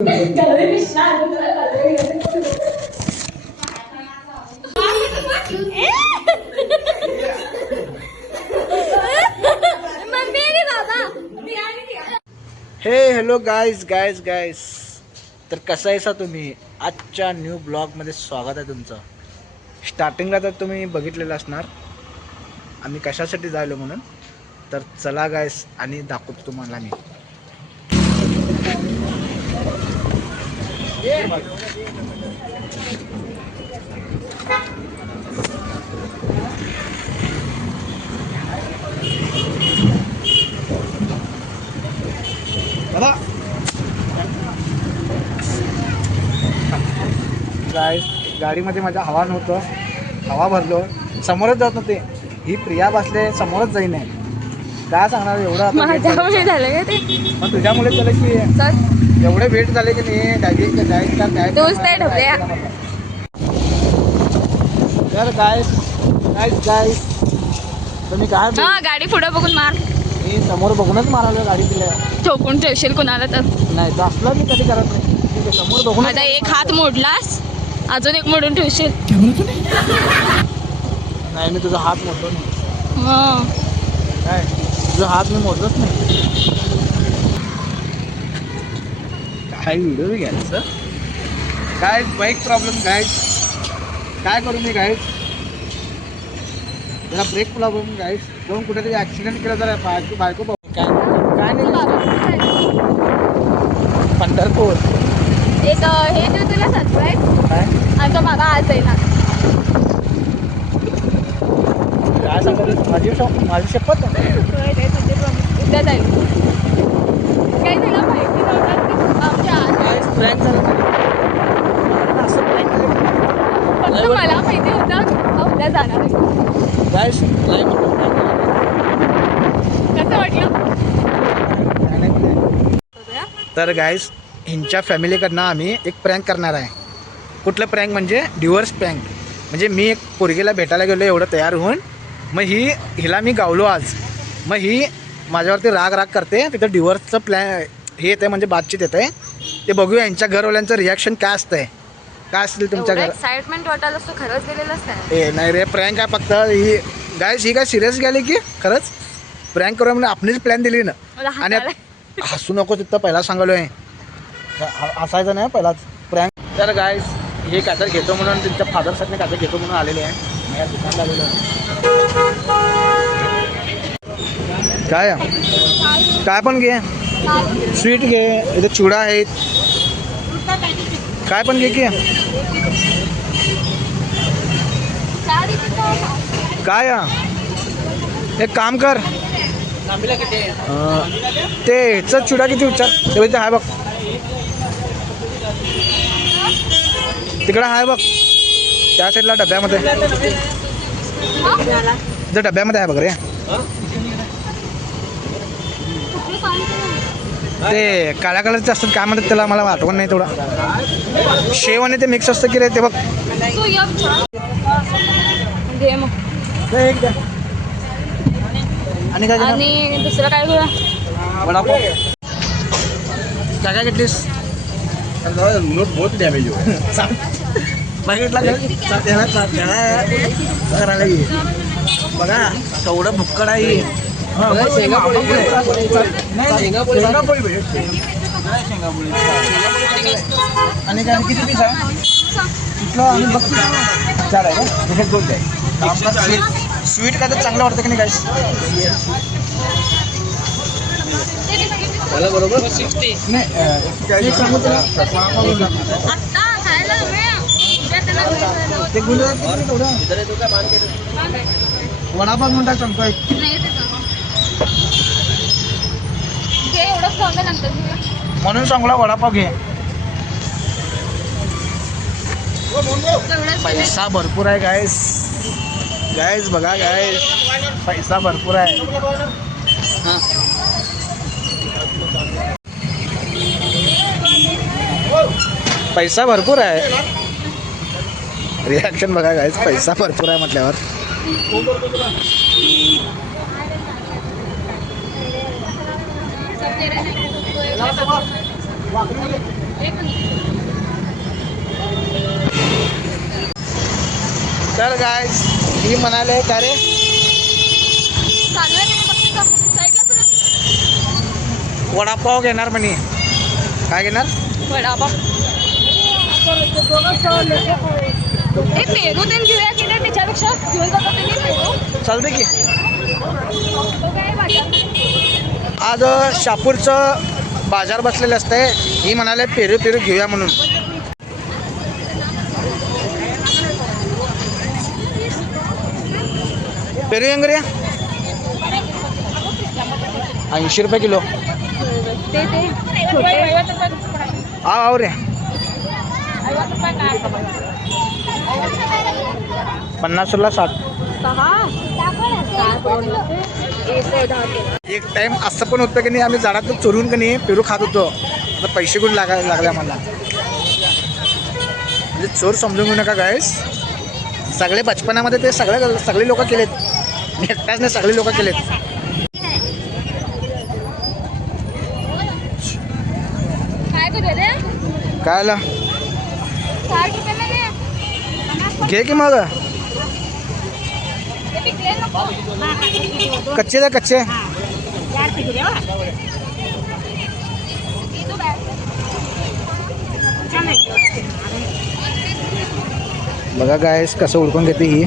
हे hello guys guys guys, तर कसं आहे सा तुम्ही? आजच्या न्यू ब्लॉगमध्ये स्वागत आहे तुमचं. स्टार्टिंगला तर तुम्ही बघितलेलं असणार आम्ही कशासाठी जायलो म्हणून. तर चला गाईस आणि दाखवतो तुम्हाला मी. गाईस गाडीमध्ये माझ्या हवा नव्हतं, हवा भरलो, समोरच जात नव्हते. ही प्रिया बसले समोरच जाईन आहे. काय सांगणार एवढं झालं का ते? मग तुझ्यामुळे झालं की एवढे वेट झाले की नाही. तर गाईस गाईस गाईस तुम्ही काय गाडी पुढे बघून मार. मी समोर बघूनच मारायला गाडी दिल्या. ठोकून ठेवशील कोणाला तर नाही तर असलं मी कधी करत नाही. ठीक आहे, समोर बघून. माझा एक हात मोडलास, अजून एक मोडून ठेवशील. नाही मी तुझा हात मोडलो नाही. काय तुझा हात मी मोडलोच नाही. काय व्हिडिओ बी घ्यायचं काय बाईक प्रॉब्लेम गाईड. काय करू मी गाईड? जरा ब्रेक प्रॉब्लेम गाईड. जाऊन कुठेतरी ॲक्सिडेंट केला जरा बायको काय काय नाही. पंढरपूर एक हे देऊ तुला सरप्राईज. काय आमचा बाबा आज आहे ना. काय सांगतो माझी शपथ उद्या जाईल. काय तुला माहिती नव्हतं आमच्या आज प्रँक झालं असं प्रँक फक्त मला माहिती होतं उद्या जाणार आहे. गाईस नाही म्हणतो कसं वाटलं? तर गाईस ह्यांच्या फॅमिलीकडनं आम्ही एक प्रँक करणार आहे. कुठलं प्रँक म्हणजे डिवोर्स प्रँक. म्हणजे मी एक पोरगीला भेटायला गेलो एवढं तयार होऊन, मग हिला मी गावलो आज. मग ही माझ्यावरती राग करते. तिथं डिवोर्सचं हे येतं म्हणजे बातचीत येतं आहे. ते बघूया यांच्या घरवाल्यांचं रिॲक्शन काय असतं आहे. काय असतील तुमच्या घर एक्साइटमेंट वाटायला असतो. खरंच गेलेलंच ए नाही रे, प्रँक आहे फक्त. ही गाईस ही काय सिरियस गेली की खरंच प्रँक करूया म्हणजे आपणीच प्लॅन दिली ना. आणि हसू नको तिथं पहिला सांगालो आहे. हसायचं नाही पहिलाच प्रँक. तर गाईस हे काहीतरी घेतो म्हणून त्यांच्या फादरसाठी काहीतरी घेतो म्हणून आलेले आहे. या दुकानला आलेलो आहे. काय काय पण घे, स्वीट घे, इथे चिवडा आहेत, काय पण घे की. काय एक काम कर, ते ह्याचा चिवडा किती विचार ते आहे बघ तिकडं आहे बघ त्या साईडला डब्यामध्ये. जर डब्यामध्ये आहे बघ रे. ते काळ्या कलरचे असतात काय म्हणतात त्याला, मला आठवण नाही. थोडा शेव आणि ते मिक्स असतं की रे ते बघ. आणि काय आणि दुसरं काय करूया? वडापाव काय काय घेतलीस? नोट बहुत डॅमेज बघितला बघा तेवढं भुक्कड आहे. आणि काय किती पीस आहे तिथलं? आम्ही बघतो 4 आहे का? हे 2 आहे. स्वीट काय तर चांगलं वाटतं की नाही गाईस? बरोबर 60 नाही ते वडापाव म्हणता सांगतो एक म्हणून चांगला वडापाव घे. पैसा भरपूर आहे गाईस. गाईस बघा गाईस पैसा भरपूर आहे. पैसा भरपूर आहे. रिॲक्शन बघा गाईस, पैसा भरपूर आहे म्हटल्यावर. तर काय ही म्हणाले का रे चालू आहे का बघ साईडला सुरू वडापाव घेणार म्हणे. काय घेणार? वडापाव. ते पेरू तेल घेऊया की नाही त्याच्यापेक्षा घेऊन जातात ते पेरू चालते की. तो काय बाजार आज शापूरचं बाजार बसलेलं असतंय. ही म्हणाले पेरू पेरू घेऊया म्हणून. पेरू येंगरे 80 रुपये किलो. ते छोटे आव रे 50ला 60. एक टाइम असं पण होतं की नाही आम्ही झाडातून चोरून की नाही पेरू खात होतो. आता पैसे गुण लागले आम्हाला. म्हणजे चोर समजून घेऊ नका गाईस. सगळे बचपनामध्ये ते सगळे लोक केलेत. एकटाच नाही सगळे लोक केलेत. काय करूया रे काय आला 60 रुपयाला नाही घे की मग. ते पिकले नको कच्चे द्या कच्चे. बघा गायस कसं उडकून घेते ही.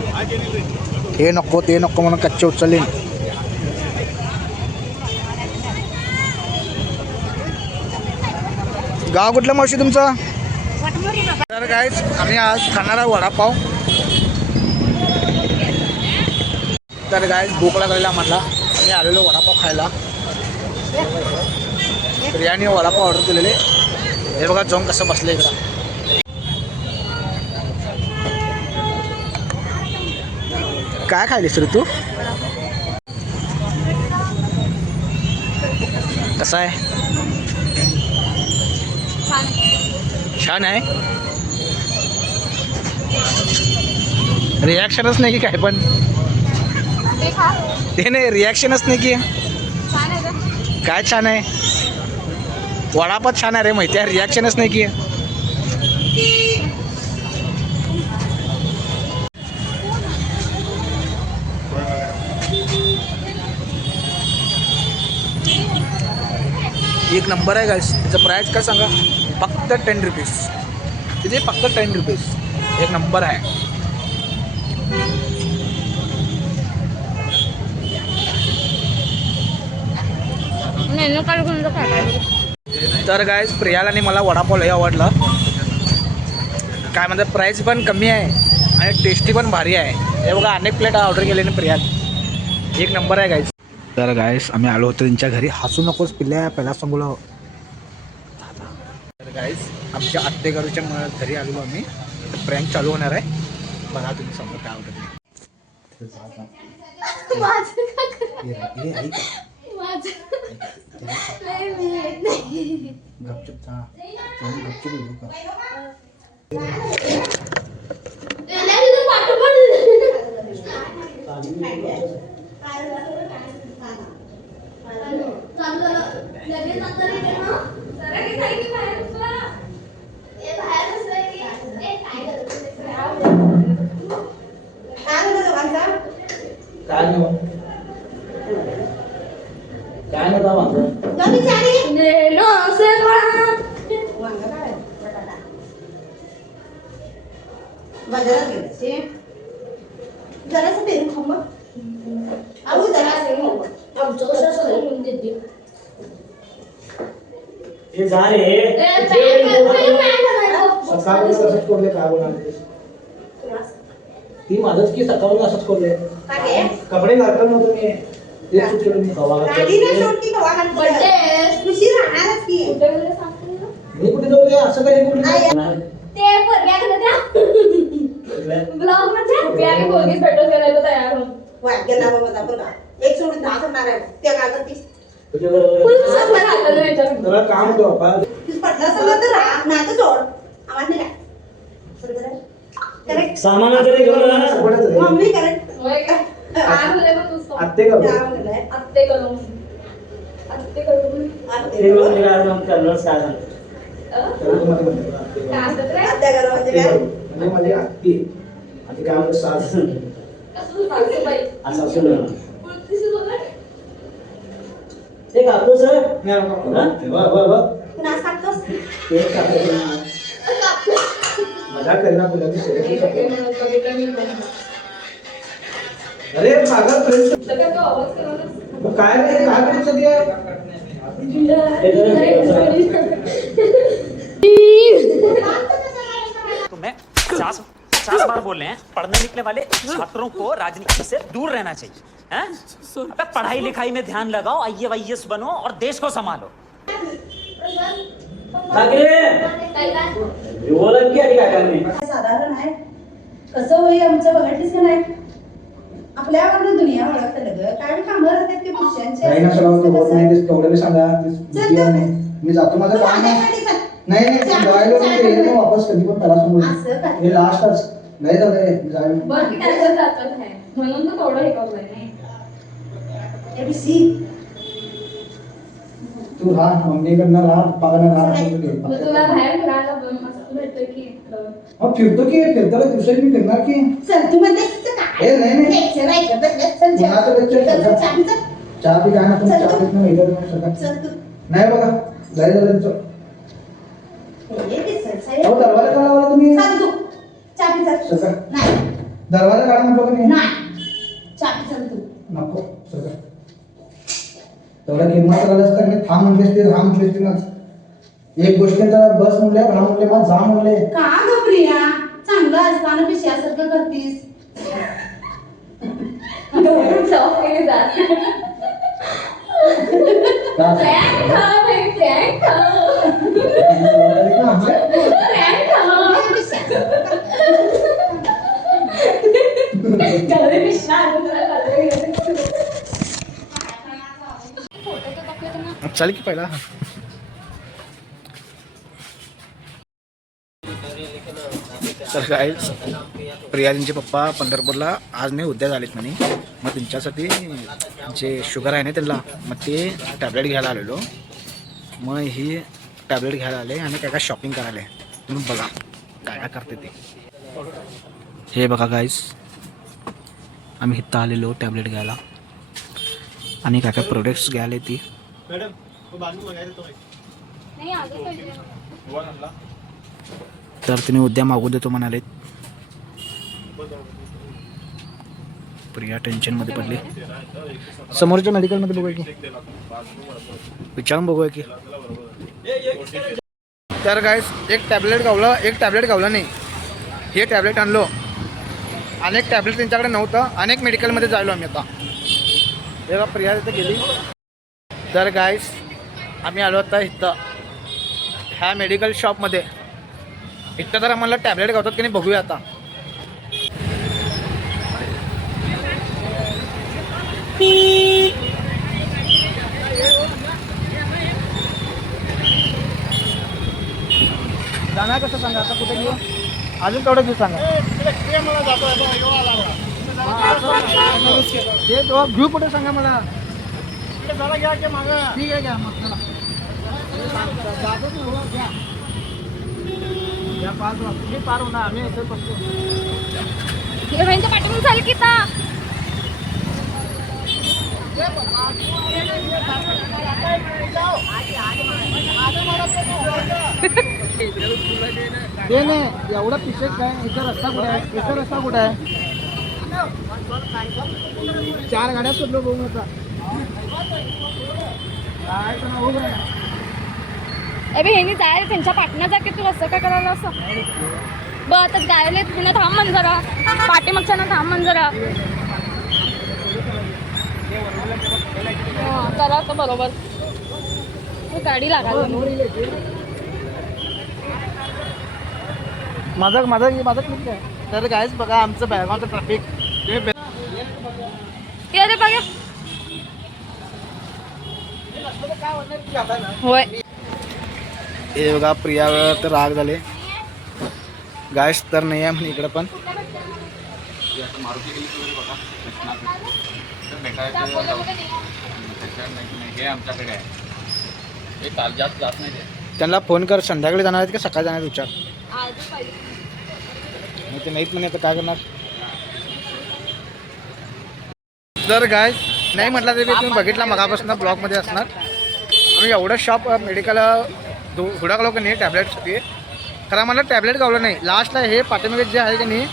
हे नको ते नको म्हणून कच्चे उचलले. गाव कुठलं मावशी तुमचं? तर गायस आम्ही आज खाणार आहे वडापाव. तर गायस भूक लागलेला म्हटला आम्ही आलेलो वडापाव खायला. बिर्याणी वडापाव ऑर्डर केलेले. हे बघा जाऊन कसं बसलं इकडं. काय खायलीस रे तू? कसं आहे? छान आहे. रिॲक्शनच नाही की काय पण. ते खा ते नाही रिॲक्शनच नाही की छान आहे रे. काय छान आहे. वडापाव छान आहे रे माहिती आहे. रिॲक्शनच नाही की. एक नंबर आहे गाईस. त्याचं प्राईस काय सांगा? फक्त 10 रुपीज. तिथे फक्त 10 रुपीज. एक नंबर आहे. मेनू कार्ड घेऊन खायला. तर गाईस प्रियाला आणि मला वडापाव लय आवडला. काय म्हणतात प्राईस पण कमी आहे आणि टेस्टी पण भारी आहे. हे बघा अनेक प्लेट ऑर्डर केले ना प्रियात. एक नंबर आहे गाईस. तर गाईस आम्ही आलो होतो त्यांच्या घरी. हसू नकोस पिल्ल्या पहिला सांगूला. तर गाईस आमच्या आत्तेगारूच्या घरी आलेलो आम्ही. प्रँक चालू होणार आहे. बघा तुम्ही समोर काय होतं. गपचूप था गपचूप येऊ का. काय नव्हता बाजारात गेले जरासं पेरू खाऊ मग. अहो जरा आमचं कसं खाऊन देते. हे जा रे सकाळी असंच कोरले काय बोलणार ती माझंच की सकाळी असंच कोरले कपडे घालतो ना तुम्ही ते सुटलं मी खवा खुशी राहणारच की. मी कुठे जाऊ रे असं काही कुठे ते पोरग्याकडे द्या ब्लॉग मध्ये आणि पोरगीच भेटून गेलेलो तयार होऊन वाक्याला बाबा बघा एक सोडून 10 करणार आहे त्या कागद तीस तुझ्या काम होतं बाबा पटलं असलं तर राहा नाही तर सोड. आवाज नाही काय बरोबर आहे. करेक्ट सामान वगैरे घेऊन मम्मी करेक्ट होय काय काय बोलले मग तू आत्ते का आत्ते करून आत्ते करून आत्ते करणार काय काय असतं रे? आत्या करा म्हणजे ते काय? करू. म्हणजे माझी आत्ती आणि काय म्हणतो सास कसं सासूबाई? असं असं पुढची बोला. ते कापतो सर बघ नाच टाकतोस? ते कापतो मजा करणार तुला अरे पागल फ्रेंड तर काय तो आवाज करायला? काय नाही काय करू सध्या तो मैं 50 बार बोल रहे हैं पढ़ने निकले वाले छात्रों को राजनीति से दूर रहना चाहिए हैं? अबे पढ़ाई लिखाई में ध्यान लगाओ IAS बनो और देश को संभालो साधारण आहे कसं होई आमचं बघितलीस का नाही आपल्याकडनं दुनिया ओळखतं ग काय कामं राहतात ते पुरुषांचे नाही ना सर होत नाही ते तेवढं सांगा मी जातो माझं काम नाही नाही नाही जायला नाही येईल ना वापस कधी पण त्याला समोर असं काय? हे लास्टच नाही झालंय जाईल बरं की त्याचं जातच आहे. म्हणून तर थोडं हे करलंय नाही. ABC. तू राहा मम्मीकडनं राहा पप्पाकडनं मग तुला राहा बाहेर फिरायला मस्त भेटतोय की इकडं. मग फिरतो की फिरताना दिवसाची मी फिरणार की चल तू म्हणतेस तर काय? ए नाही नाही लेक्चर ऐकत बसलेस, चल जेव. कोणाचं लेक्चर? चल, चल, चहा पी, चल. चहा पी काय ना तुम्ही चल चहा तू. पीत नाही इथं तुम्ही सगळं चल तू. नाही बघा जाईल झालं तिचं हे ते चल, चल. अहो दरवाजा काढा लावला तुम्ही चल तू. चहा पी, चल. सगळं नाही. दरवाजा काढा म्हटलं का नाही नाही. चहा पी, चल तू. नको सगळं तेवढा किंमत झालं असतं मी थांब म्हणतेस ते राम म्हणतेस ते एक गोष्टीचा बस म्हणले राम म्हणले मग जा म्हणले का ग प्रिया चांगलं असताना पिशयासारखं करतीस शॉक केले जात. का? Prank खा बाई, prank खा. Prank खा. कधी पिशव्या आणून तुला खाल्लं गेलं. फोटो तर टाकले त्यांना. चालेल की पहिला तर काय प्रियालींचे पप्पा पंढरपूरला आज नाही उद्या झालेत म्हणे मग त्यांच्यासाठी जे शुगर आहे ना त्यांना मग ते टॅबलेट घ्यायला आलेलो मग ही टॅबलेट घ्यायला आले आणि काय काय शॉपिंग करायला तुम्ही बघा काय काय करते ते हे बघा गाईस आम्ही इथं आलेलो टॅबलेट घ्यायला आणि काय काय प्रोडक्ट्स घ्यायला ती नाही आलं पाहिजे. तर तिने उद्या मागू देतो म्हणाले प्रिया टेन्शनमध्ये पडली समोरच्या मेडिकलमध्ये बघूया की विचारून बघूया की तर गाईस एक टॅबलेट गावलं नाही हे टॅबलेट आणलो अनेक टॅबलेट त्यांच्याकडे नव्हतं अनेक मेडिकलमध्ये जायलो आम्ही आता तेव्हा प्रिया तिथं गेली तर गाईस आम्ही आलो आता इथं ह्या मेडिकल शॉपमध्ये इथं तर आम्हाला टॅबलेट गावतात की नाही बघूया आता जाणार कसं सांगा आता कुठे घेऊ अजून तेवढं घेऊ सांगा ते तो घेऊ कुठे सांगा मला ठीक आहे घ्या मग चला या 5 वाजता मी पार होणार आम्ही इथे बसतो हिरोईनच्या पाठवून चालेल की ता ते नाही एवढं पिशेक काय इथं रस्ता कुठे आहे इथं रस्ता कुठे आहे 4 गाड्या सुटलो बघून आता काय पण उभं आहे. अबे हे जाय त्यांच्या पाटण्याचा की तू असं काय करायला असं बघ आता गायले पुन्हा थांब म्हण जरा पाठीमागच्या ना थांब म्हण जरा करा आता बरोबर गाडी लागायला माझं क्लिक आहे तर गायच बघा आमचं बेळगावचं ट्रॅफिक ये रे बघा होय हे बघा प्रियावर तर राग झाले गायस तर नाही आहे म्हणे इकडं पण हे आमच्याकडे आहे हे जास्त जात नाही त्यांना फोन कर, संध्याकाळी जाणार आहेत का सकाळी जाणार आहेत विचार. आज पाहिजे. मग ते नाहीत म्हणे, आता काय करणार. तर गाय नाही म्हटलं तरी तुम्ही बघितला मगापासून ब्लॉगमध्ये असणार. आम्ही एवढं शॉप मेडिकल हुडाकलो की नाही टॅबलेटसाठी. खरं मला टॅबलेट गावलं नाही. लास्टला हे पाठीमागे जे आहे की नाही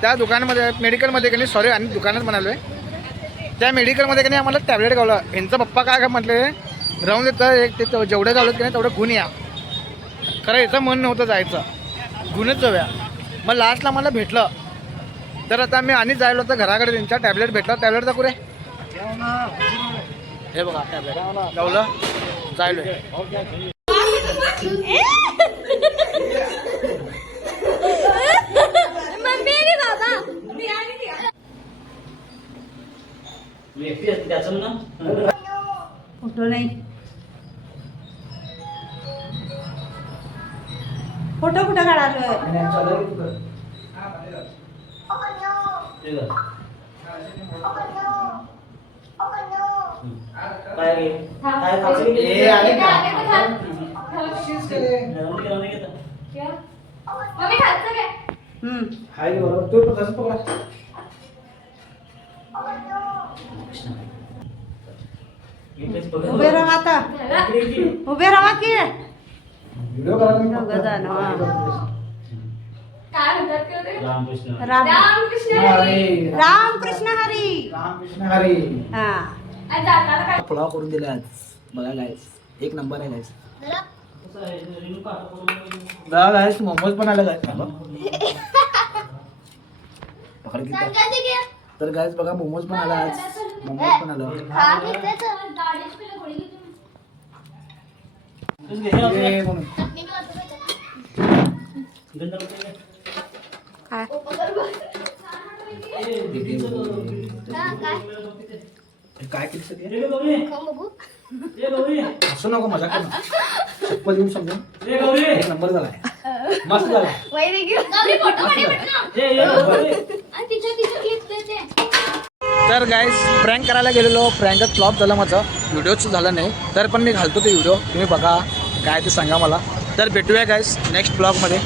त्या दुकानामध्ये मेडिकलमध्ये की नाही, सॉरी आणि दुकानात म्हणालो आहे, त्या मेडिकलमध्ये की नाही आम्हाला टॅबलेट गावलं. यांचा पप्पा काय म्हटले, राहून देतं एक ते जेवढं गावलं की नाही तेवढं गुण या. खरं याचं मन नव्हतं जायचं, गुणच जाऊया. मग लास्टला मला भेटलं. तर आता मी आणि जायला होतं घराकडे, त्यांच्या टॅबलेट भेटला. टॅबलेट दाखवू रे, हे बघा टॅबलेट गावलं. जायलो मम्मी आणि बाबा फोटो नाही. फोटो कुठं काढालोय? मम्मी खायचं काय? हाय बरोबर, तू पण तसंच पकडा. उभे राहा आता, उभे राहा की. व्हिडिओ करा तुम्ही. दोघं जण, हा. काय म्हणतात का ते? रामकृष्ण. रामकृष्ण हरी. रामकृष्ण हरी. रामकृष्ण हरी. हा. आणि जाताना काय? पुलाव करून दिले आज. बघा गायस, एक नंबर आहे गायस. बघा गायस, मोमोज पण आले गायस. तर गायस बघा, मोमोज पण आला आज. मोमोज पण आलं. हे म्हणून. काय केलं असं नको, मजा कर ना. चप्पल घेऊन समजून एक नंबर झालाय, मस्त झाला. तर गाईस प्रँक करायला गेलेलो, प्रँकच फ्लॉप झालं माझं, व्हिडिओच झालं नाही. तर पण मी घालतो ते व्हिडिओ, तुम्ही बघा काय ते सांगा मला. तर भेटूया गाईस नेक्स्ट ब्लॉगमध्ये.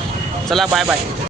चला बाय बाय.